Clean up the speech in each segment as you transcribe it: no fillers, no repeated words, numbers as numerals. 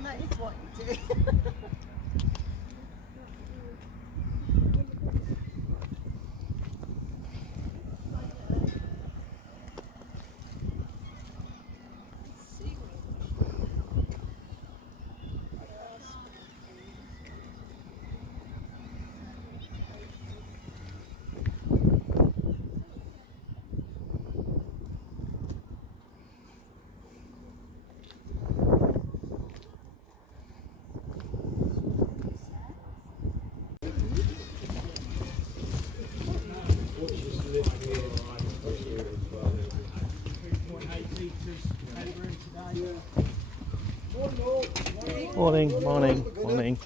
and that is what you do. Morning, morning, morning.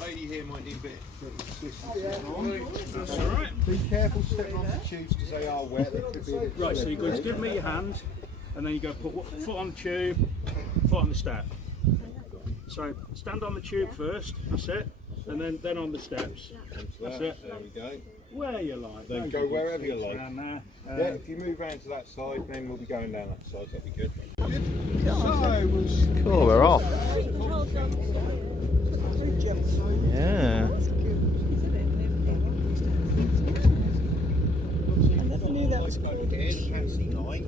Lady here might need a bit of That's alright. Be careful stepping on the tubes because they are wet. They could be a bit right, so you're going to give me your hand and then you go put foot on the tube, foot on the step. So stand on the tube first, that's it, and then on the steps. That's it. There we go. Where you like. Then go wherever you like. There. Yeah, if you move round to that side, then we'll be going down that side, so that'll be good. Cool, we're off. Yeah. I never knew that was called. Fancy night.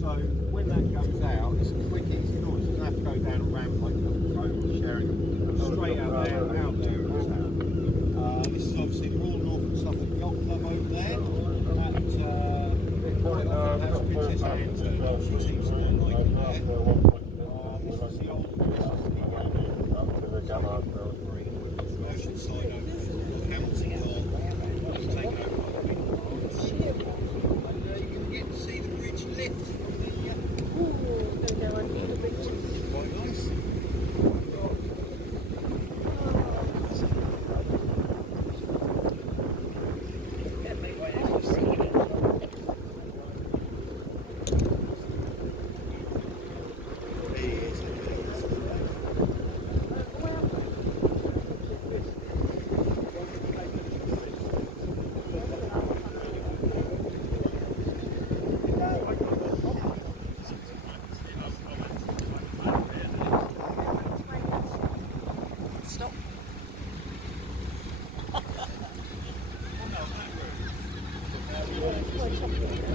So when that goes out, it's a quick, easy noise. It doesn't have to go down a ramp like you're sharing. Straight out there. This is obviously the Royal Norfolk Suffolk Yacht Club over there. That's Princess Anne's she keeps her like in there. This is the old ocean side over there. Hamilton Yacht. It's taken over by the Queen of France. And you can get to see the bridge lift from the Ooh, no, I need a bridge. quite nice.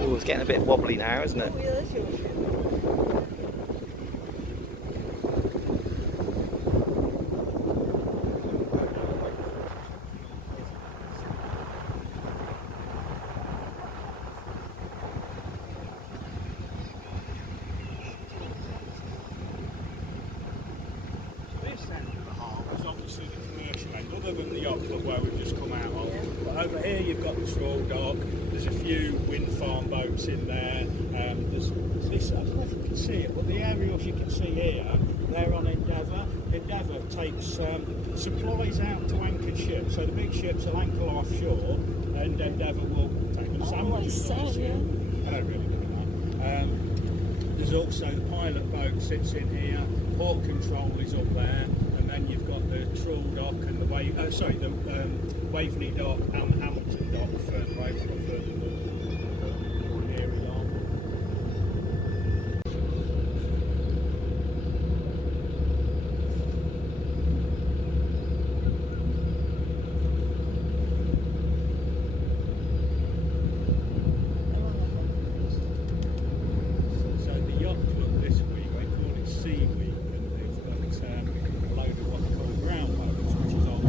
Oh, it's getting a bit wobbly now, isn't it? This end of the harbour is obviously the commercial end, other than the yacht club where we've just come out of. But over here you've got the straw dock, there's a few wind farm boats in there, there's this, I don't know if you can see it, but the aerials you can see here, they're on Endeavour. Endeavour takes supplies out to anchored ships, so the big ships will anchor offshore and Endeavour will take them sandwiches. I don't really know that. There's also the pilot boat sits in here, port control is up there, and then you've got the trawl dock and the Waveney dock and the Hamilton dock further over or further north, near it on. So the yacht club this week, they call it Sea Week, and they've got a load of what they call ground boats, which is old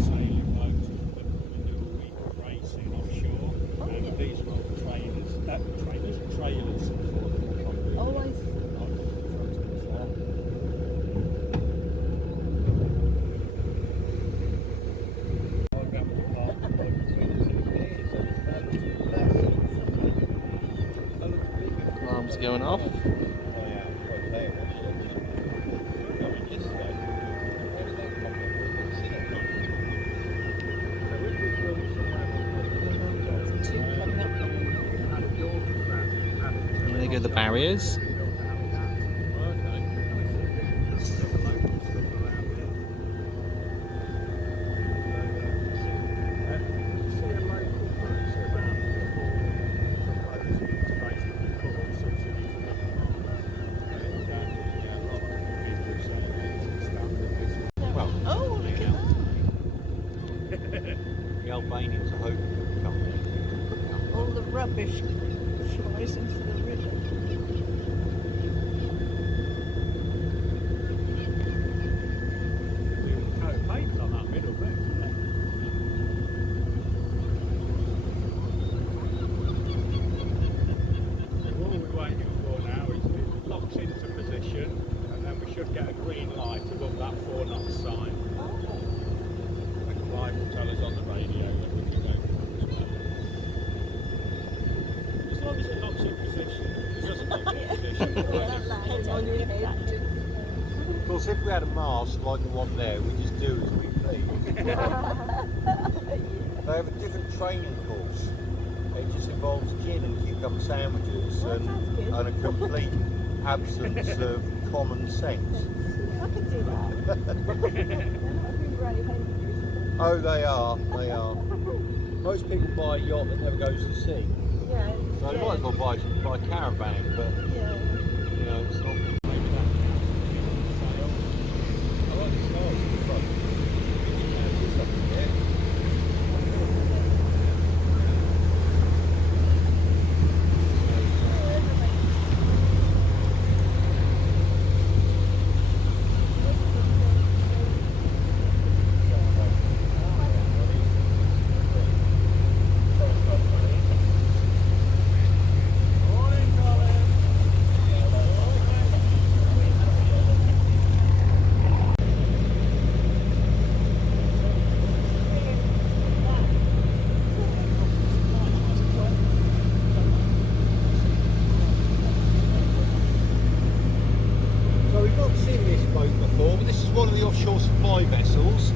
sailing boats that come and do a week of racing offshore. And these are all trailers for them. Always. Alarm's going off. And there go the barriers. rubbish flies into the river. Coat of paint on that middle bit. All we're waiting for now is it locks into position, and then we should get a green light above that 4-knot sign. And Clive will tell us on the radio that we can go forward as well. As long as it locks in position. If it doesn't lock in position, Head on your head. Of course, if we had a mast like the one there, we'd just do as we please. They have a different training course. It just involves gin and cucumber sandwiches and a complete absence of common sense. I could do that. They're not really very heavy. Oh, they are. They are. Most people buy a yacht that never goes to sea. Yeah. So they might as well buy a caravan, but Yeah. you know, it's not. Maybe that. I like the stars in the front. It's up in there. So we've not seen this boat before, but this is one of the offshore supply vessels.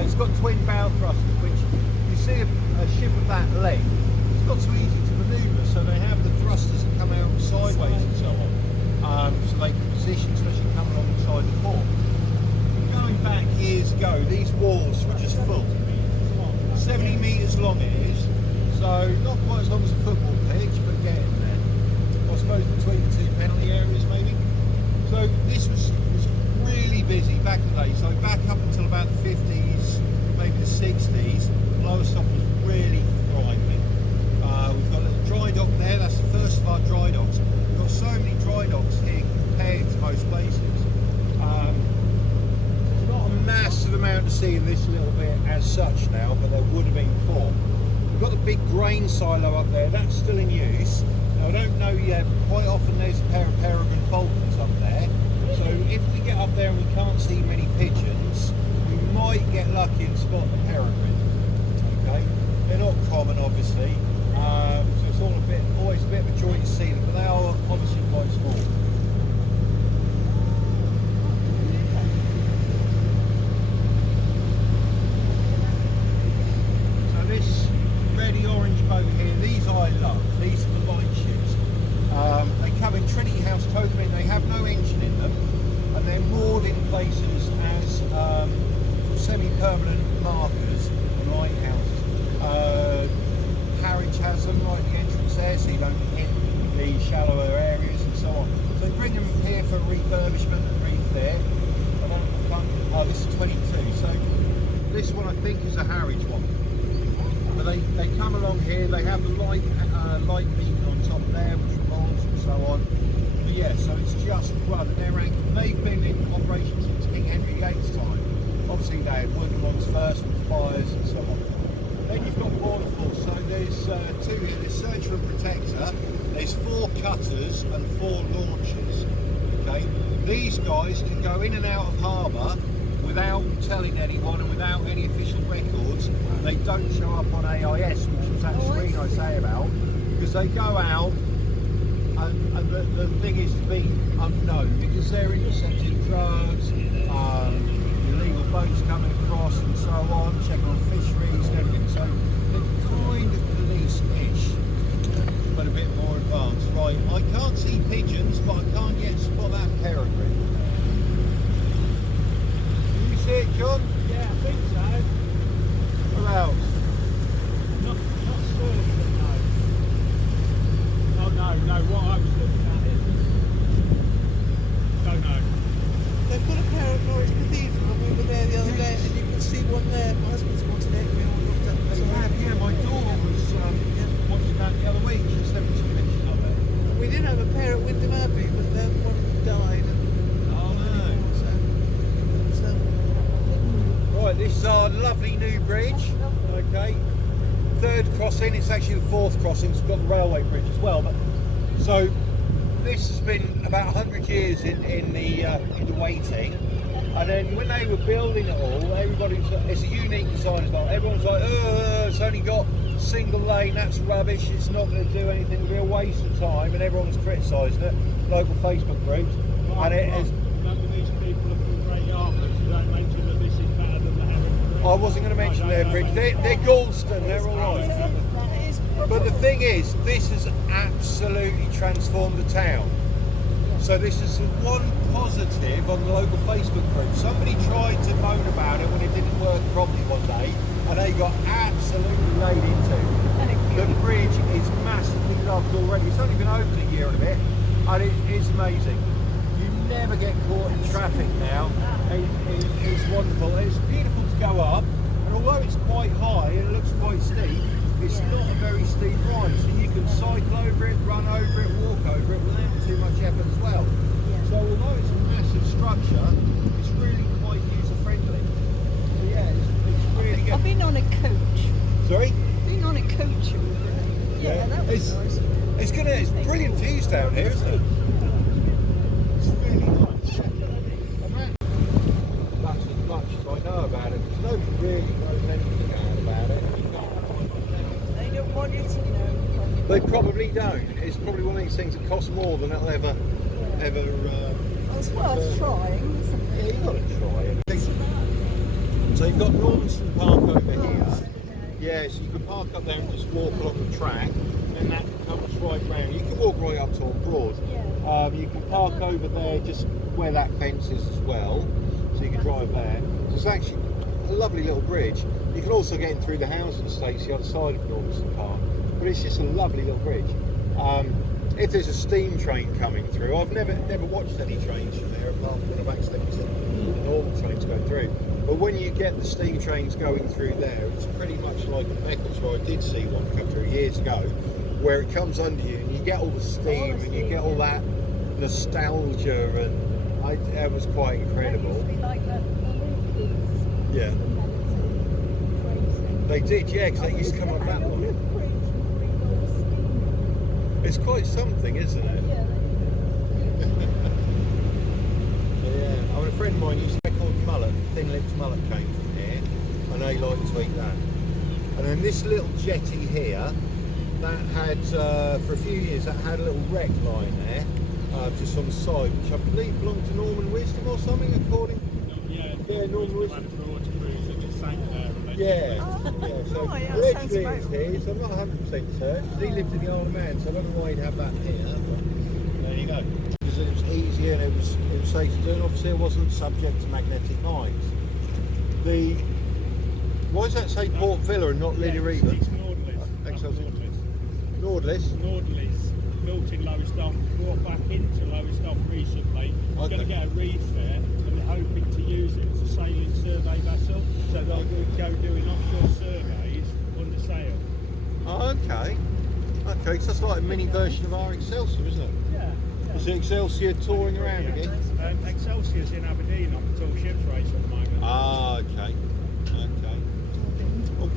It's got twin bow thrusters, which you see a ship of that length, it's not so easy to manoeuvre, so they have the thrusters that come out sideways and so on, so they can position, especially coming alongside the port. Going back years ago, these wharves were just full. 70 metres long it is, so not quite as long as a football pitch, but getting there. I suppose between the two penalty areas maybe. So this was really busy back in the day. So back up until about the 50s, maybe the 60s, Lowestoft was really thriving. We've got a little dry dock there. That's the first of our dry docks. We've got so many dry docks here compared to most places. There's not a massive amount to see in this little bit as such now, but there would have been before. We've got the big grain silo up there. That's still in use. Now, I don't know yet, but quite often there's a pair of peregrine falcons up there. So if we get up there and we can't see many pigeons, we might get lucky and spot the peregrine. Okay, they're not common, obviously, so it's always a bit of a joy to see them, but they are obviously quite small. So this reddy orange boat here, these I love. These are the light ships. They come in Trinity House totally. They have no engine in them, and they're moored in places as semi-permanent markers and lighthouses. Harwich has them right at the entrance there, so you don't hit the shallower areas and so on. So they bring them here for refurbishment and refit. Oh, this is 22. So this one I think is a Harwich one. But they come along here. They have the light beacon on top there, which revolves and so on. But yeah, so it's just run. They've been in operation since King Henry VIII's time. Obviously they had wooden ones first with fires and so on. Then you've got border force. So there's two here. There's Searcher and Protector. There's 4 cutters and 4 launchers. Okay, these guys can go in and out of harbour without telling anyone and without any official records. They don't show up on AIS, which was that screen I say about, because they go out and the thing is to be unknown, because they're intercepting drugs, illegal boats coming across and so on, checking on fisheries and everything. So they're kind of police-ish, but a bit more advanced. Right, I can't see pigeons, but I can't yet spot that peregrine. Can you see it, John? Yeah, I think so. What else? Not certain, no. Oh no, what I was looking at is... Don't know. They've got a pair of Norwich Cathedral. We were there the other day, and you can see one there. My husband spotted it. We all looked at it. Yeah, my daughter was watching that the other week. a pair at Wyndham Abbey, but then one of them died. Oh So, no. Right, this is our lovely new bridge. Okay. Third crossing, it's actually the fourth crossing, it's got the railway bridge as well. But so this has been about 100 years in the waiting. And then when they were building it all, it's a unique design as well. Everyone's like, oh, it's only got single lane, that's rubbish, it's not going to do anything, it'll be a waste of time, and everyone's criticising it, local Facebook groups. And it is. None of these people are from Great Yarmouth, so don't mention that this is better than the Hereford. I wasn't going to mention their bridge, they're Galston, they're alright. But the thing is, this has absolutely transformed the town. So this is the one positive on the local Facebook group. Somebody tried to moan about it when it didn't work properly one day, and they got absolutely laid into. The bridge is massively loved already. It's only been open a year and a bit, and it is amazing. You never get caught in traffic now. It's wonderful. It's beautiful to go up, and although it's quite high and it looks quite steep, it's not a very steep ride, so you can cycle over it, run over it, walk over it without too much effort as well. So although it's a massive structure, it's really quite user-friendly. So yeah, it's really good. I've been on a coach. Sorry? Been on a coach over it. Yeah, that was nice. It's brilliant views down here, isn't it? It's really nice. And that's as much as I know about it, because nobody really knows anything about it. They don't want you to know. They probably don't. It's probably one of these things that costs more than it'll ever. Well, it's worth trying, isn't Yeah, it? you've got to try it. So you've got Normanston Park over here. Yeah, so you can park up there and just walk along the track, and that comes right round. You can walk right up to Broad. You can park over there just where that fence is as well, so you can drive there. So it's actually a lovely little bridge. You can also get in through the housing estates the other side of Normanston Park, but it's just a lovely little bridge. If there's a steam train coming through, I've never watched any trains from there apart from when I've accidentally seen the normal trains going through. But when you get the steam trains going through there, it's pretty much like in Beccles, where I did see one come through years ago, where it comes under you and you get all the steam and you get all that nostalgia, and it was quite incredible. Like that, Yeah. They did, yeah, because they used to come up that way. It's quite something, isn't it? Yeah. Yeah. I mean, a friend of mine used to make called mullet, thin-lipped mullet came from here, and they like to eat that. And then this little jetty here, that had, for a few years, that had a little wreck lying there, just on the side, which I believe belonged to Norman Wisdom or something, according. Yeah, Norman Wisdom. Yeah, so right, that literally sounds it's his. I'm not 100% certain. He lived in the Isle of Man, so I don't know why he'd have that here. But there you go. Because it was easier and it was safe to do, and obviously it wasn't subject to magnetic lines. Why does that say Port Villa and not Lydia Reaver? It's Nordlis. Nordlis? Nordlis, built in Lowestoft, brought back into Lowestoft recently. It's going to get a refit, and they're hoping to use it as a sailing survey vessel, so they'll go doing offshore surveys under sail. Oh, okay. Okay, so that's like a mini version of our Excelsior, isn't it? Yeah. Is the Excelsior touring around again? Excelsior's in Aberdeen on the tall ships race at the moment. Ah, okay.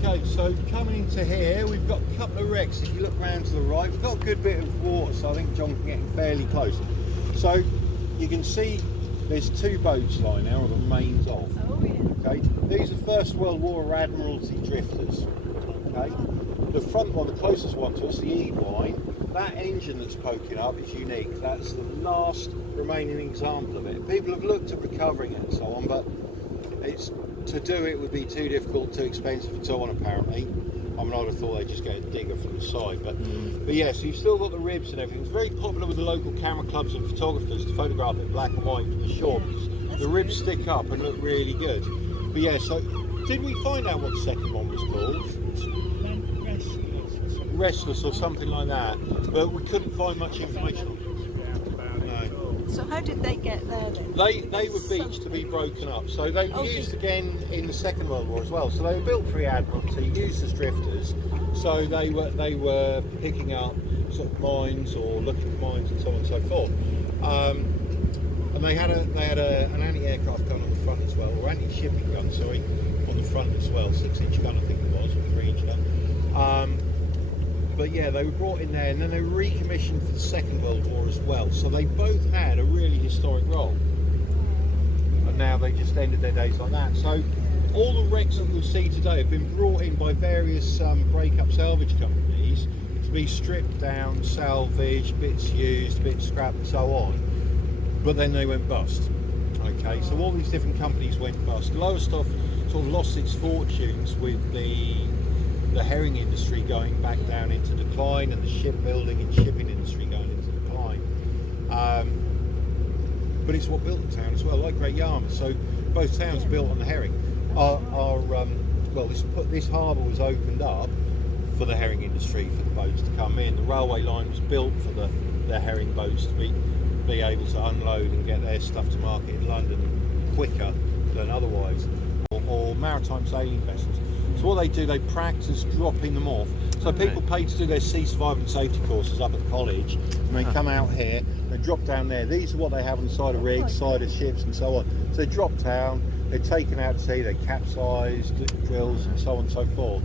Okay, so coming into here, we've got a couple of wrecks. If you look round to the right, we've got a good bit of water, so I think John can get fairly close. So you can see there's two boats lying there, or the mains off. Oh, yeah. Okay, these are First World War Admiralty drifters. Okay, the front one, the closest one to us, the Edwine, that engine that's poking up is unique. That's the last remaining example of it. People have looked at recovering it and so on, but to do it would be too difficult, too expensive and so on, apparently. I mean, I'd have thought they'd just get a digger from the side, but yeah, so you've still got the ribs and everything. It's very popular with the local camera clubs and photographers to photograph it black and white from the shore, because the ribs stick up and look really good. But yeah, so did we find out what the second one was called? Restless or something like that, but we couldn't find much information on it. So how did they get there then? They were beached to be broken up, so they were used again in the Second World War as well. So they were built for the Admiralty, used as drifters. So they were picking up sort of mines or looking for mines and so on and so forth. And they had an anti-aircraft gun on the front as well, or anti-shipping gun, sorry, on the front as well, 6-inch gun I think it was, or 3-inch gun. But yeah, they were brought in there, and then they were recommissioned for the Second World War as well. So they both had a really historic role, and now they just ended their days like that. So all the wrecks that you'll see today have been brought in by various break-up salvage companies to be stripped down, salvaged, bits used, bits scrapped, and so on. But then they went bust. Okay, so all these different companies went bust. Lowestoft sort of lost its fortunes with the herring industry going back down into decline, and the shipbuilding and shipping industry going into decline. But it's what built the town as well, like Great Yarmouth. So both towns are built on the herring. This harbour was opened up for the herring industry, for the boats to come in. The railway line was built for the herring boats to be able to unload and get their stuff to market in London quicker than otherwise, or maritime sailing vessels. So what they do, they practice dropping them off. So people pay to do their sea survival and safety courses up at the college, and they come out here, they drop down there. These are what they have on the side of rigs, side of ships and so on. So they drop down, they're taken out to sea, they're capsized, drills and so on and so forth.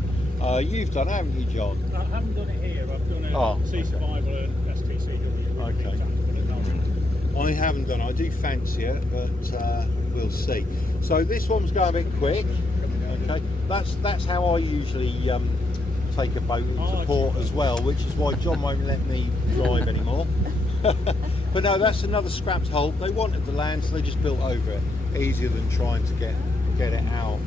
You've done, haven't you, John? I haven't done it here. I've done a sea survival and STCW. Okay. I haven't done it. I do fancy it, but we'll see. So this one's going a bit quick. Okay, that's how I usually take a boat into port as well, which is why John won't let me drive anymore. But no, that's another scrapped hull. They wanted the land, so they just built over it. Easier than trying to get it out.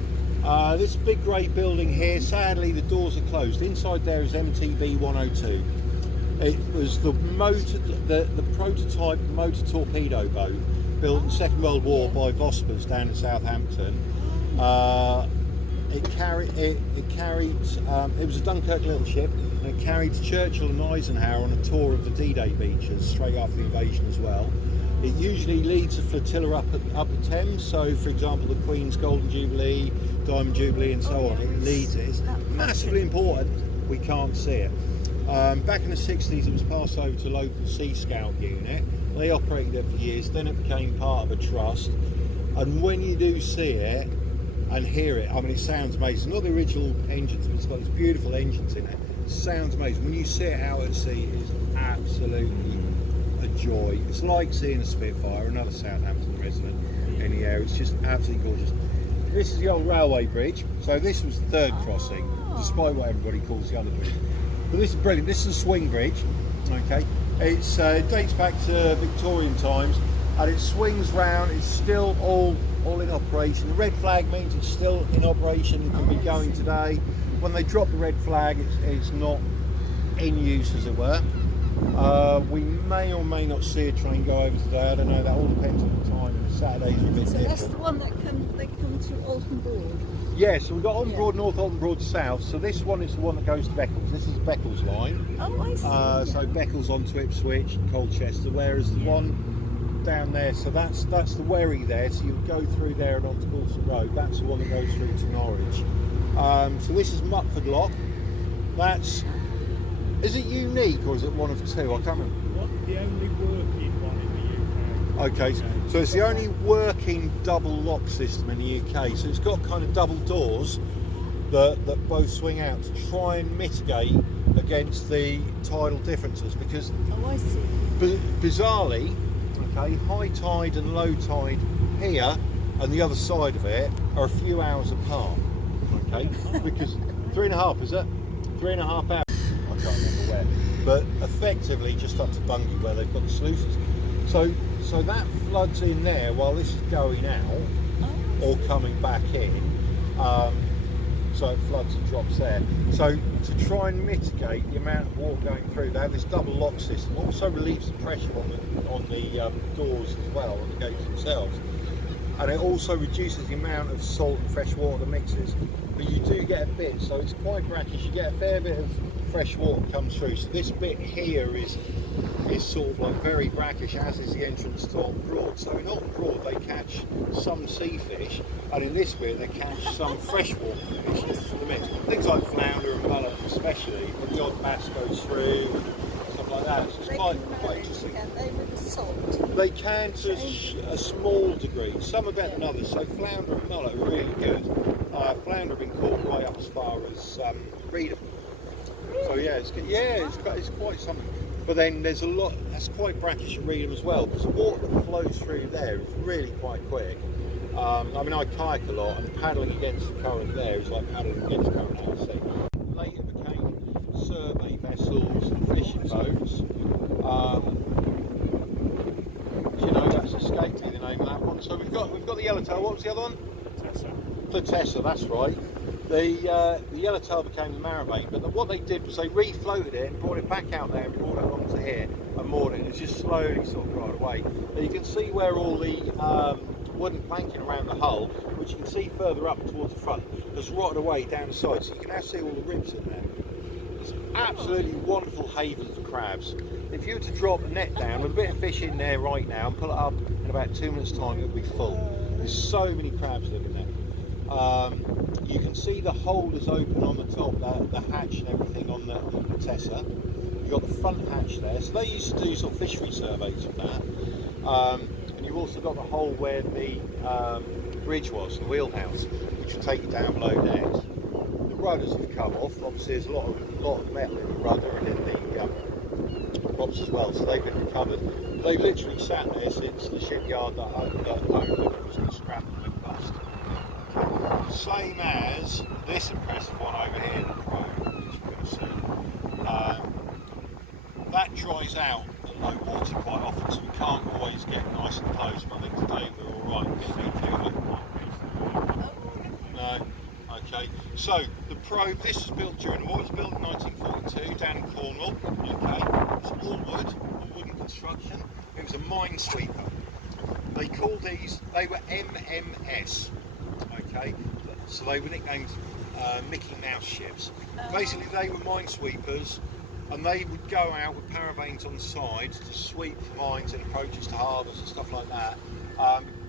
This big grey building here, sadly the doors are closed. Inside there is MTB 102. It was the prototype motor torpedo boat built in the Second World War by Vospers down in Southampton. It was a Dunkirk little ship, and it carried Churchill and Eisenhower on a tour of the D-Day beaches straight after the invasion as well. It usually leads a flotilla up the Thames, so for example the Queen's Golden Jubilee, Diamond Jubilee and so on, it leads it. It's massively important, we can't see it. Back in the 60s it was passed over to a local Sea Scout unit. They operated it for years, then it became part of a trust, and when you do see it and hear it, I mean it sounds amazing. Not the original engines, but it's got these beautiful engines in it. It sounds amazing. When you see it out at sea, it is absolutely a joy. It's like seeing a Spitfire, another Southampton resident in the air. It's just absolutely gorgeous. This is the old railway bridge, so this was the third crossing, despite what everybody calls the other bridge. But this is brilliant. This is a swing bridge. Okay, it dates back to Victorian times, and it swings round. It's still all in operation. The red flag means it's still in operation and can be going today. When they drop the red flag, it's not in use, as it were. We may or may not see a train go over today. I don't know. That all depends on the time. Saturdays are a bit different. That's the one that they come to Alton Broad. Yeah, so we've got Alton Broad North, Alton Broad South. So this one is the one that goes to Beccles. This is Beccles line. Oh, I see. So Beccles onto Ipswich and Colchester, whereas the one down there, so that's the wherry there. So you go through there and onto Coulson Road. That's the one that goes through to Norwich. So this is Mutford Lock. Is it unique or is it one of two? I can't remember. The only working one in the UK. Okay, so it's the only working double lock system in the UK. So it's got kind of double doors that both swing out to try and mitigate against the tidal differences, because I see. Bizarrely, okay, high tide and low tide here and the other side of it are a few hours apart. Okay, because 3.5, is it? 3.5 hours. I can't remember where, but effectively just up to Bungay where they've got the sluices. So that floods in there while this is going out or coming back in. So it floods and drops there. So to try and mitigate the amount of water going through, they have this double lock system. Also relieves the pressure on the doors as well, on the gates themselves. And it also reduces the amount of salt and fresh water that mixes. But you do get a bit, so it's quite brackish. You get a fair bit of fresh water comes through. So this bit here is sort of like very brackish, as is the entrance to Alton Broad. So in Alton Broad they catch some sea fish, and in this bit they catch some freshwater fish. The mix. Things like flounder and mullet especially, but the odd bass goes through and stuff like that. So it's They quite can quite manage, interesting. can they, with the salt? They can to a small degree. Some are better than others. So flounder and mullet are really good. Flounder have been caught right up as far as Reedham. So yeah, it's quite something. But then there's a lot that's quite brackish at Reedham as well, because the water that flows through there is really quite quick. I mean, I kayak a lot, and paddling against the current there is like paddling against current out at sea. Later became survey vessels and fishing boats. Do you know, that's escaped me the name of that one. So we've got the yellowtail. What was the other one? Platessa, that's right. The yellowtail became the maravane, but what they did was they refloated it and brought it back out there and brought it onto here and moored it. It's just slowly sort of dried away. Now you can see where all the wooden planking around the hull, which you can see further up towards the front, has rotted away down the side, so you can now see all the ribs in there. It's an absolutely wonderful haven for crabs. If you were to drop a net down with a bit of fish in there right now and pull it up in about 2 minutes time, it would be full. There's so many crabs living there. You can see the hold is open on the top, the hatch and everything on the Platessa. You've got the front hatch there, so they used to do sort of fishery surveys with that. And you've also got the hole where the bridge was, the wheelhouse, which will take you down below decks. The rudders have come off. Obviously, there's a lot of metal in the rudder and in the props as well, so they've been recovered. They've literally sat there since the shipyard that owned them was going to scrap them with bust. Same as this impressive one over here, the Pro, as you can see. That dries out at low water quite often, so we can't always get nice and close, but I think today we're alright. No? Okay. So, the Probe, this was built during the war. It was built in 1942 down in Cornwall. Okay. It's all wood, all wooden construction. It was a minesweeper. They called these, they were MMS. Okay, so they were nicknamed Mickey Mouse ships. Basically, they were minesweepers, and they would go out with paravanes on the sides to sweep mines and approaches to harbours and stuff like that.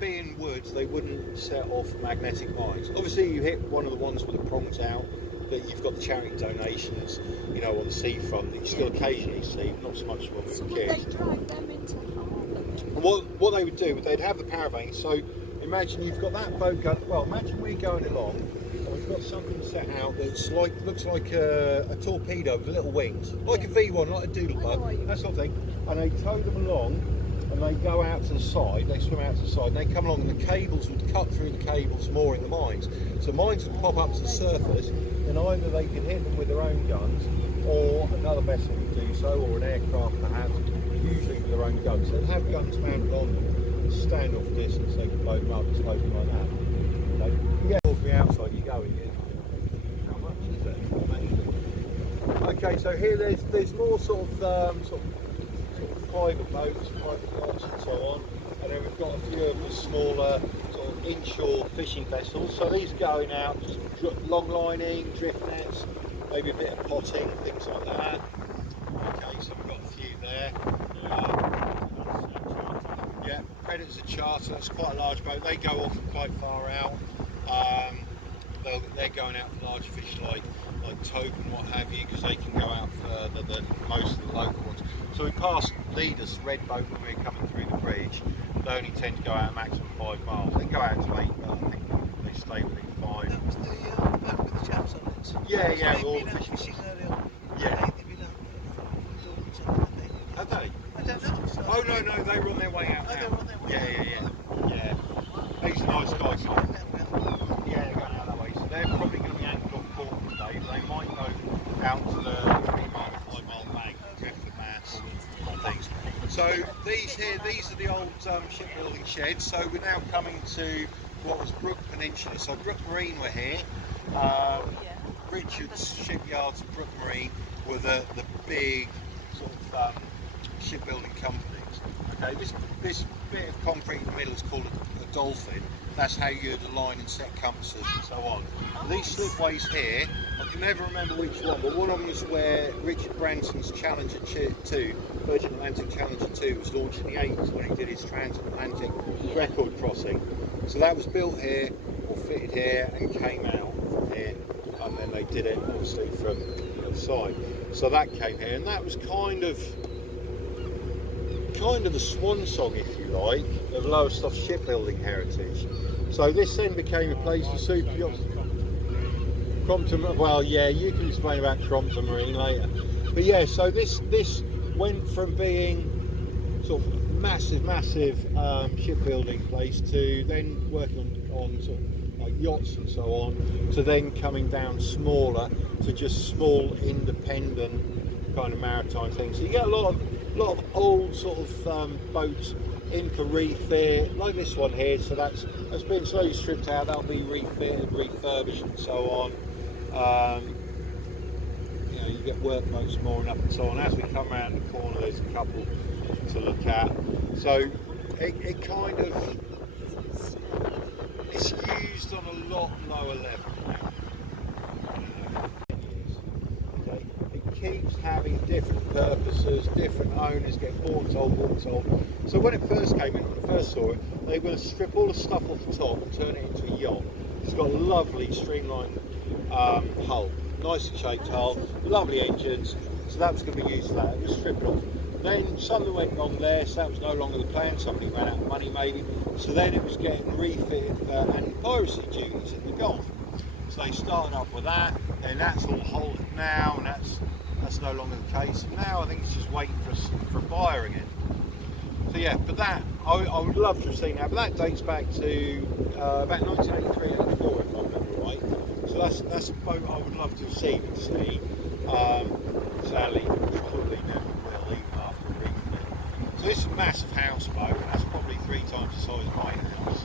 Being woods, they wouldn't set off magnetic mines. Obviously, you hit one of the ones with the prongs out, that you've got the charity donations, you know, on the seafront that you still occasionally see, not so much when we were kids. They drag them into harbour. What they would do, they'd have the paravanes. So imagine you've got that boat going. Well, imagine we're going along, and we've got something set out that's like looks like a torpedo with little wings, like a V1, like a doodlebug, that sort of thing. And they tow them along, and they go out to the side. They swim out to the side, and they come along, and the cables would cut through the cables, mooring the mines. So mines would pop up to the surface, and either they could hit them with their own guns, or another vessel would do so, or an aircraft perhaps, usually with their own guns. So they'd have guns mounted on them. Stand off distance, they can blow them up and explode them like that. Okay. You get off the outside, you go in. How much is it? Okay, so here there's more sort of private boats, private yachts, and so on. And then we've got a few of the smaller sort of inshore fishing vessels. So these are going out, just long lining, drift nets, maybe a bit of potting, things like that. Okay, so we've got a few there. Yeah, Predator's a charter, that's quite a large boat. They go off quite far out. They're going out for larger fish like tope and what have you, because they can go out further than most of the local ones. So we passed Leader's red boat when we were coming through the bridge. They only tend to go out a maximum 5 miles. They go out to 8, but I think they stay within 5. That was the boat with the chaps on it. Yeah, yeah, They've all been the out fishing. fishing early on. Yeah. They've been out something, I think. Have they? I don't know. So Oh no, they were on their way out Oh, now. they were on their way Yeah. He's a nice guy. Yeah, they're going out that way. So they're probably going to be anchored off port today, but they might go out to the 3-mile, 5-mile bank, drift the mass and things. So these are the old shipbuilding sheds. So we're now coming to what was Brook Peninsula. So Brook Marine were here. Richard's shipyards and Brook Marine were the big sort of shipbuilding companies. Okay, this bit of concrete in the middle is called a dolphin. That's how you'd align and set compasses and so on. These slipways here, I can never remember which one, but one of them is where Richard Branson's Challenger 2, Virgin Atlantic Challenger 2, was launched in the 80s when he did his transatlantic record crossing. So that was built here, or fitted here, and came out from here, and then they did it obviously from the other side. So that came here, and that was kind of kind of the swan song, if you like, of Lowestoft shipbuilding heritage. So this then became a place for super yachts. Crompton, well, yeah, you can explain about Crompton Marine later. But yeah, so this went from being sort of massive shipbuilding place to then working on sort of like yachts and so on, to then coming down smaller to just small independent kind of maritime things. So you get a lot of old sort of boats in for refit, like this one here. So that's been slowly stripped out. That'll be refitted, refurbished, and so on. You know, you get workboats mooring up and so on. As we come around the corner, there's a couple to look at. So it kind of, it's used on a lot lower level now. Okay. It keeps having different purposes, different owners get bought and sold. So when it first came in, when I first saw it, they were going to strip all the stuff off the top and turn it into a yacht. It's got a lovely streamlined hull, nicely shaped hull, lovely engines. So that was going to be used for that. It was stripped off. Then something went wrong there, so that was no longer the plan. Somebody ran out of money maybe. So then it was getting refitted for anti-piracy duties in the Gulf. So they started up with that, and that's all halted now, and that's no longer the case. And now I think it's just waiting for a buyer again. So yeah, but that I would love to have seen that. But that dates back to about 1983, 84, if I remember right. So that's a boat I would love to have seen and see. Sadly, probably never will, even after the refit. So this is a massive houseboat, and that's probably 3 times the size of my house.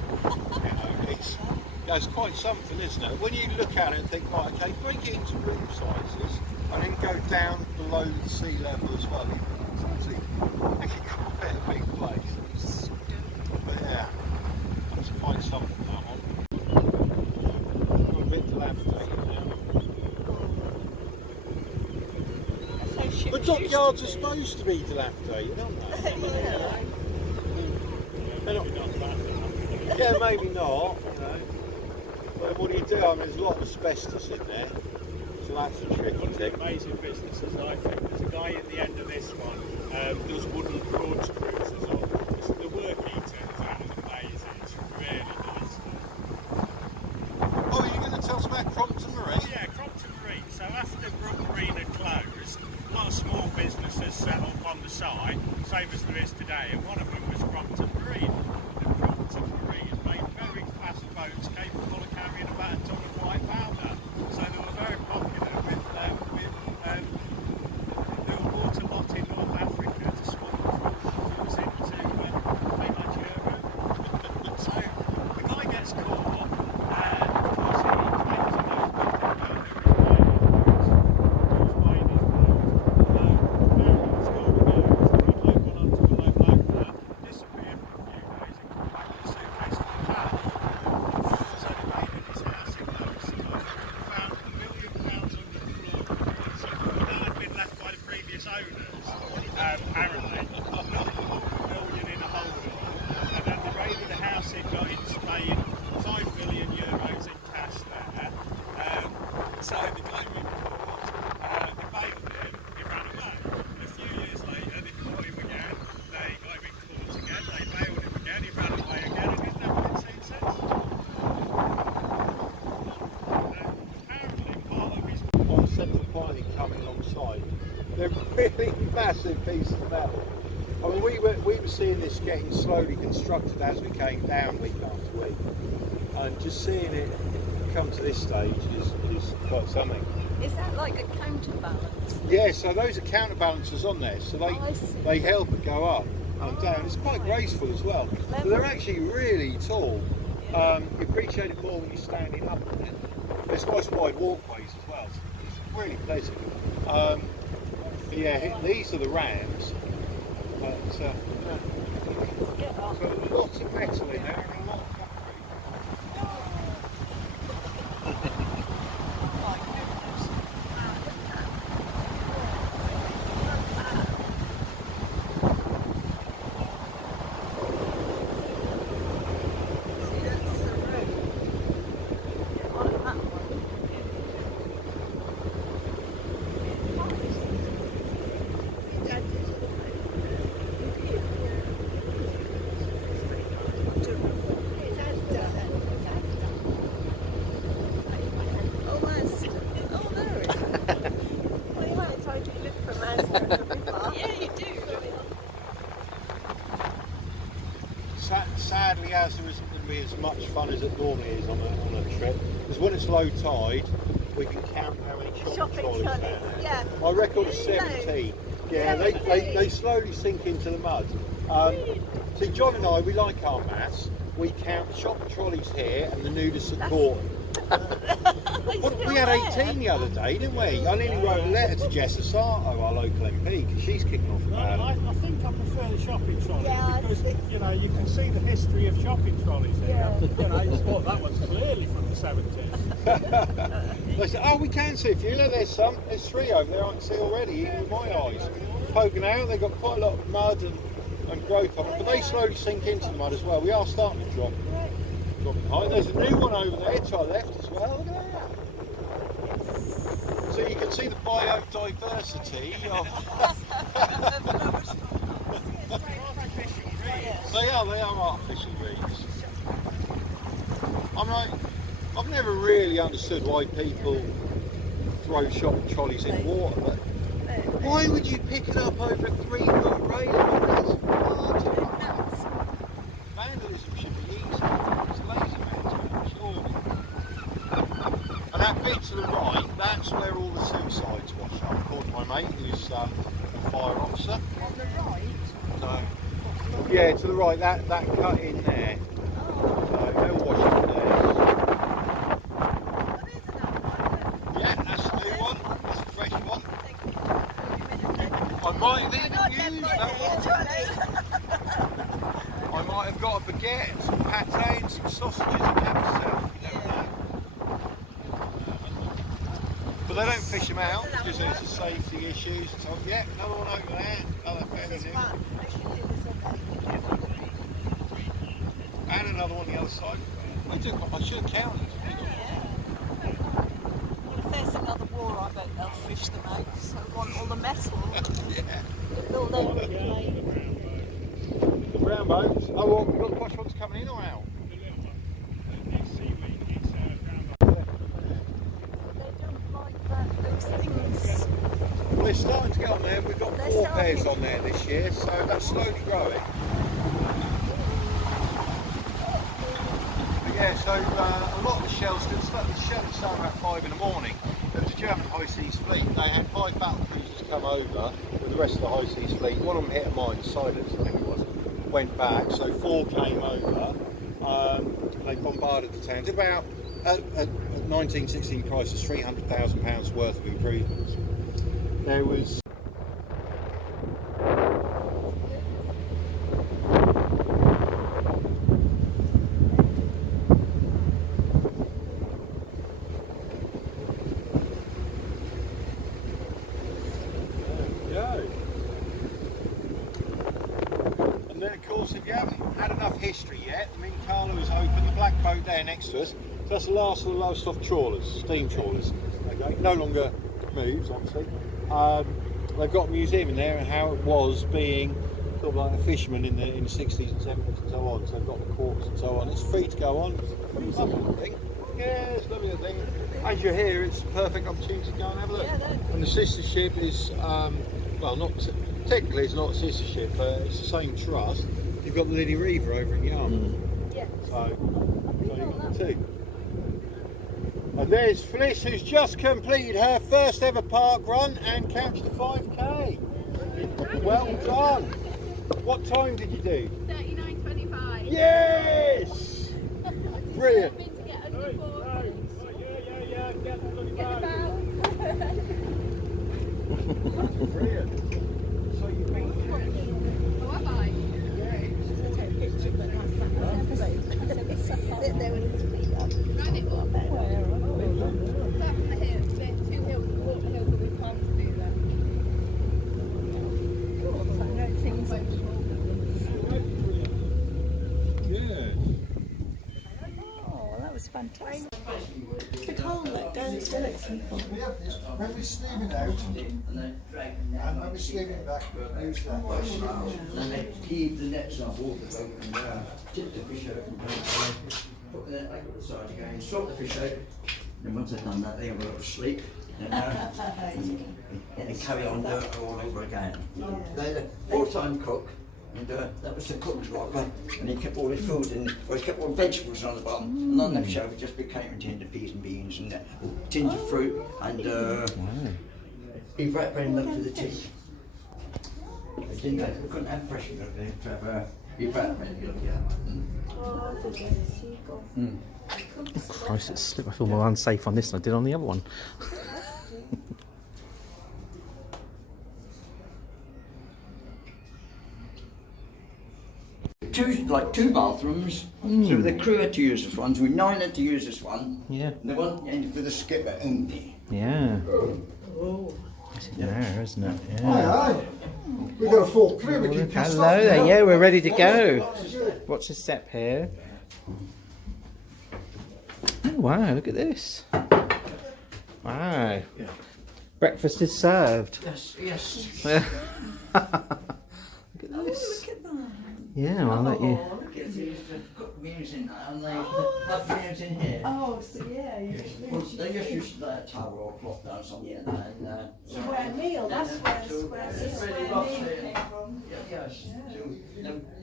You know, it's quite something, isn't it? When you look at it and think, right, okay, break it into room sizes, and then go down below the sea level as well. It's actually quite a big place. But yeah, that's quite something, that one. Got a bit dilapidated now. But dockyards are supposed to be dilapidated, aren't they? Yeah, maybe not, you know. But what do you do? I mean, there's a lot of asbestos in there, so that's a tricky thing. Amazing businesses, I think. There's a guy at the end of this one does wooden porch cruisers on. The work he turns out is amazing. It's really nice. Oh, you're going to tell us about Crompton Marine? Yeah, Crompton Marine. So after Brook Marine had closed, a lot of small businesses set up on the side, same as there is today, and one of them was Crompton Marine. And Crompton Marine made very fast boats capable of carrying about a ton of white powder. So they were very popular with they were bought a lot in North Africa to smuggle cruise into mainland Europe. So the guy gets caught, and of course he claims he knows nothing about who's buying his boat. Apparently the story goes that he'd load one onto a load loader, disappear for a few days, and come back with a suitcase full of cash. So they raided his house in Lowestoft, found £1 million under the floor. So that had been left by the previous owners, apparently. Not £1 million in a holder. And then they raided a house he'd got in Spain, €5 million in cash there. So the guy went caught, they bailed him, he ran away. A few years later they caught him again, they got him in court again, they bailed him again, he ran away again, and he's never been seen since. Apparently part of his On central planning coming alongside. They're really massive pieces of metal. I mean, we were seeing this getting slowly constructed as we came down week after week, and just seeing it come to this stage is quite something. Is that like a counterbalance? Yeah, so those are counterbalancers on there, so Oh, I see. they help it go up and down. It's quite graceful as well. But they're actually really tall. You appreciate it more when you're standing up on it. There's nice wide walkways as well, so it's really pleasant. Yeah, these are the rams. But, Get up. so a lot of metal in there and a lot of See, that's the road. Yeah, on that one. That is Sadly, as there isn't going to be as much fun as it normally is on a trip, because when it's low tide, we can count how many shopping trolleys there are. Yeah. My record is 17. Yeah, they slowly sink into the mud. See, John and I, we like our maths. We count shopping trolleys here and the nudists at court. We had 18 the other day, didn't we? I nearly wrote a letter to Jess Asato, our local MP, because she's kicking off about it. I think I prefer the shopping trolleys Yeah, because you know you can see the history of shopping trolleys here. Yeah. You know, you thought that one's clearly from the 70s. They said, oh, we can see a few. Look, there's 3 over there I can see already, even with my eyes. Poking out, they've got quite a lot of mud and growth on it, but they slowly sink into the mud as well. We are starting to drop behind. There's a new one over there to our left as well. Look at that. So you can see the biodiversity of... They are artificial reefs. I've never really understood why people throw shopping trolleys in water, but why would you pick it up over a 3-foot railing? That's far too much. Vandalism should be easy. It's lazy management, surely. And that bit to the right, that's where all the suicides wash up, according to my mate, who's a fire officer. On the right? So, yeah, to the right, that cut in there. So they'll wash up there. Yeah, that's the new one. That's the fresh one. I might have even used that one. I might have got a baguette, some pate and some sausages and have myself. You never know. But they don't fish them out because there's a safety issues. So yeah, another one over there. Another fairly new. And another one on the other side. I should have counted. If there's another war, I bet they'll fish them out. So they want all the metal. Yeah. All the The brown boats. Oh, well, we've got the posh ones coming in or out? We're starting to get on there. We've got 4 pairs on there this year, so that's slowly growing. But yeah, so a lot of the shells started about 5 in the morning. There was a German high seas fleet. They had 5 battle cruisers come over with the rest of the high seas fleet. One of them hit a mine, Silence I think it was, went back, so 4 came over. They bombarded the town. Did about, at 1916 prices, £300,000 worth of improvements. There was and then of course if you haven't had enough history yet, I mean Carlo has opened the black boat there next to us. So that's the last of the Lowestoft trawlers, steam trawlers. Okay, no longer moves obviously. They've got a museum in there and how it was being sort of like a fisherman in the 60s and 70s and so on. So they've got the corks and so on. It's free to go on. It's a lovely little thing. Yeah, it's a lovely little thing. As you're here, it's a perfect opportunity to go and have a look. And the sister ship is, well, not technically it's not a sister ship. It's the same trust. You've got the Lily Reaver over in Yarmouth. Yeah. So you've got the 2. And there's Fliss, who's just completed her first ever park run and catched the 5k. Well done. What time did you do? 39.25. Yes! Brilliant. Brilliant. So you've been Oh, have I? Sit there with his feet up. Right it up. Start from the hill. There's 2 hills, the water hill, but we plan to do that. So I know things like oh, that was fantastic. The hole that goes with it. When we're steaming out and when we're steaming back, use that. And they heave the nets up off the boat and tip the fish out and put the net back up the side again, sort the fish out. Then once they've done that, they have a little sleep and carry on doing it all over again. They're a full-time cook And that was the cook's locker, and he kept all his food in, well, he kept all the vegetables on the bottom, and on the shelf it just became a tin of peas and beans and tins of fruit, and evaporated milk for the tea. We couldn't have fresh milk, they had to have evaporated milk, Christ, it's slip. I feel more unsafe on this than I did on the other one. Two bathrooms, so the crew had to use this one, so we 9 had to use this one. Yeah. The one and for the skipper empty. Yeah. Oh. It's in there, isn't it? Yeah. Hi. We've got a full crew. We can cast Hello off there. now. Yeah, we're ready to go. Watch this step here. Oh, wow, look at this. Wow. Yeah. Breakfast is served. Yes. Look at this. Look at that. Yeah, I'll let you. Oh, look at these cooked meals in there, and they have meals in here. Oh, so yeah, you Well, they just used to lay a towel or cloth down something and square meal, that's where square meal came from. yes.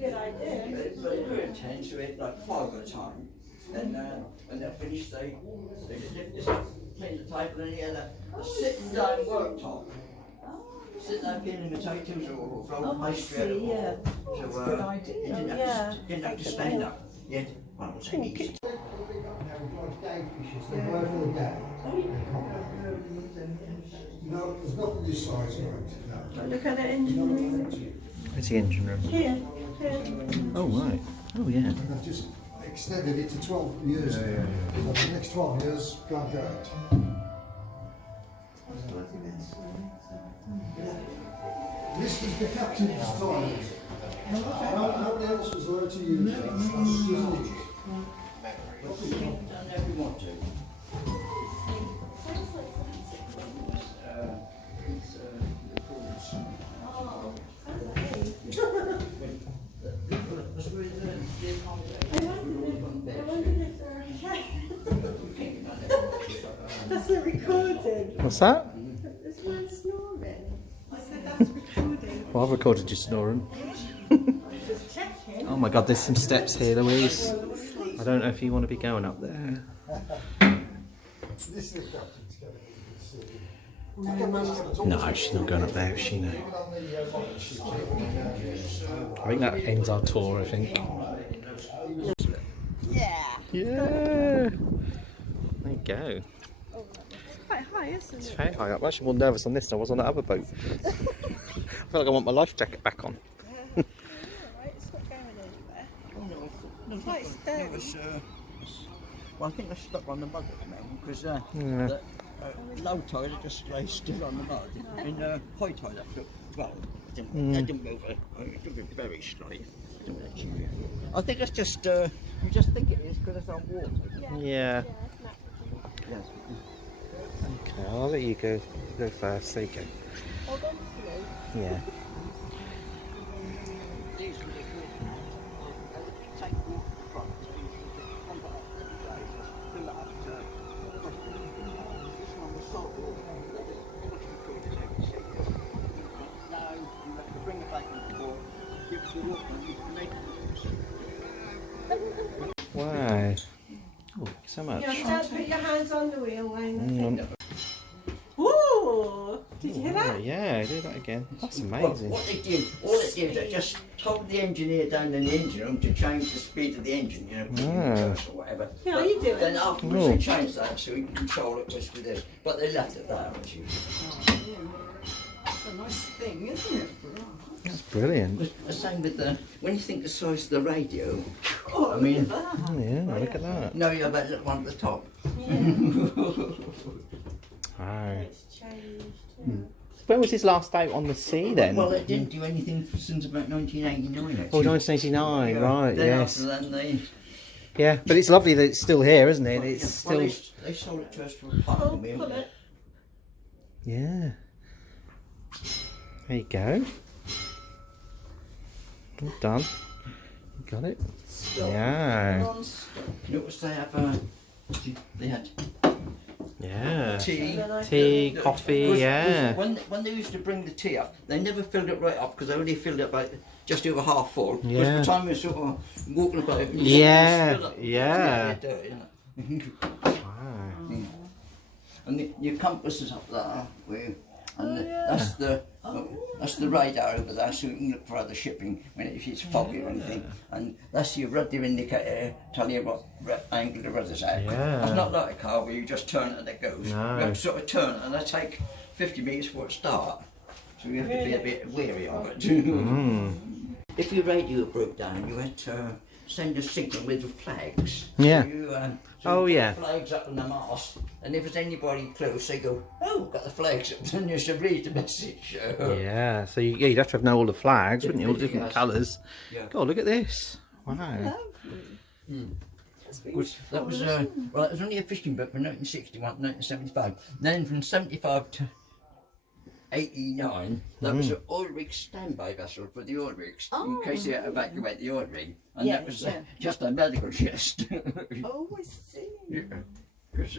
Good idea. But they could attend to it like 5 at a time. And when they're finished, they just lift this up, clean the table, and you had a sitting down worktop. Sitting there peeling potatoes or rolling pastry. See, yeah. So Good idea. you didn't have to stand up. You had, well, I was saying easy. No, there's nothing this size, right? Look at the engine room. It's the engine room. Here. Oh, right. Oh, yeah. And I've just extended it to 12 years. For the next 12 years, granddad. This was the captain's toilet. Nobody else was allowed to use it. That's just it. Done if you want to. That's a recording. What's that? This man's snoring. I said that's recording. Well, I've recorded you snoring. Just checking. Oh my God, there's some steps here, Louise. I don't know if you want to be going up there. This is the captain's cabin. No, she's not going up there, is she? No. I think that ends our tour, I think. Yeah. Yeah. There you go. Quite high, isn't It's it? very high up. I'm actually more nervous on this than I was on that other boat. I feel like I want my life jacket back on. Right, it's not going anywhere. Quite sturdy. Well, I think they're stuck on the mud at the moment because the low tide it just lays still on the mud. In high tide, I feel, well, they didn't move it. It took it very straight. I think it's just, you just think it is because it's on water. Yeah. Yes. Okay, I'll let you go first. There you go. Hold on to you. Yeah. These were the good. Take water from it, so you should pump it up every day, just fill it up to this one was salt water. Now you have to bring it back in the board, give it the water, and you can make it. Wow. Oh, thank you so much. Don't put your hands on the wheel, Wayne. Mm. Ooh! Did you hear that? Yeah, do that again. That's Well, amazing. what they did, all it did, they just told the engineer down in the engine room to change the speed of the engine, you know, put it in reverse or whatever. Yeah, you do it. Then afterwards Oh. they changed that so you can control it just with this. But they left it there as usual. That's a nice thing, isn't it? That's brilliant. The same with the, when you think the size of the radio, Oh, I mean, Oh, yeah, look at that. no, you have that little one at the top. Wow. It's changed. Yeah. When was his last out on the sea then? Well, they didn't do anything since about 1989 actually. Oh, 1989, right, Then yes. after that they... Yeah, but it's lovely that it's still here, isn't it? It's Well, still... they sold it to us for a parking wheel. Pull it. Yeah. There you go. All done. You got it? Yeah. Non-stop. You know what they have, they had Yeah. tea, coffee, 'cause yeah. When they used to bring the tea up, they never filled it right up because they only filled it about just over half full. Because Yeah. by the time we're sort of walking about, Yeah, spill up. yeah. It's dirty, isn't it? Wow. And your compass is up there, that's the radar over there, so you can look for other shipping if it's foggy or anything. And that's your rudder indicator, telling you what angle the rudder's at. Yeah. It's not like a car where you just turn it and it goes. No. You have to sort of turn it and they take 50 metres before it starts. So you have to be a bit wary of it. If your radio broke down, you had to send a signal with the flags. Yeah. So you, Oh, you yeah. put the flags up on the mast, and if there's anybody close, they go, "Oh, we've got the flags up," and you should read the message. Yeah, so you'd have to know all the flags, wouldn't you? All the different Yes. colours. Yeah. God, look at this. Wow. That was well, it was only a fishing boat from 1961 to 1975. Then from 75 to 89, that was an oil rig standby vessel for the oil rigs in case they had to evacuate the oil rig, and that was just a medical chest. Oh, I see. Because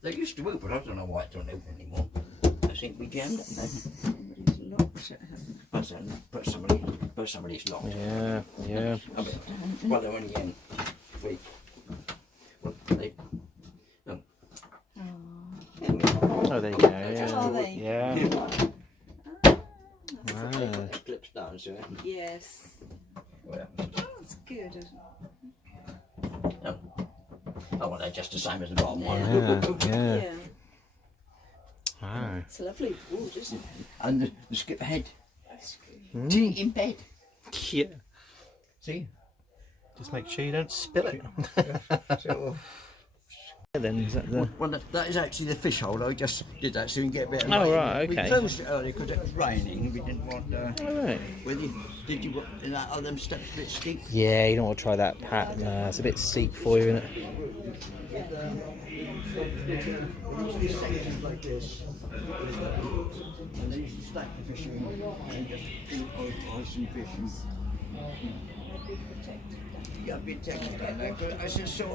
they used to open, I don't know why it don't open anymore. I think we jammed it then. Put somebody's locked. Yeah, yeah. Well, they're only in week. Well, they, Oh, there you go. Yeah. Are they? Yeah. they Wow. put their clips down, so Yes. well, That's good. oh, well, they're just the same as the bottom one. Yeah. Yeah. Wow. It's a lovely wood, isn't it? And the skip ahead. Tea in bed. Yeah. See? Just make sure you don't spill it. So, Then is that the? well, that is actually the fish hole. I just did that so you can get a bit of Oh, light. right, We okay. closed it early because it was raining. We didn't want. All right. Did you? Are them steps a bit steep? Yeah, you don't want to try that pat. It's a bit steep for you, isn't it? These sections like this, and they used to stack the fish in and just do ice and fish. You got to be protected. I just saw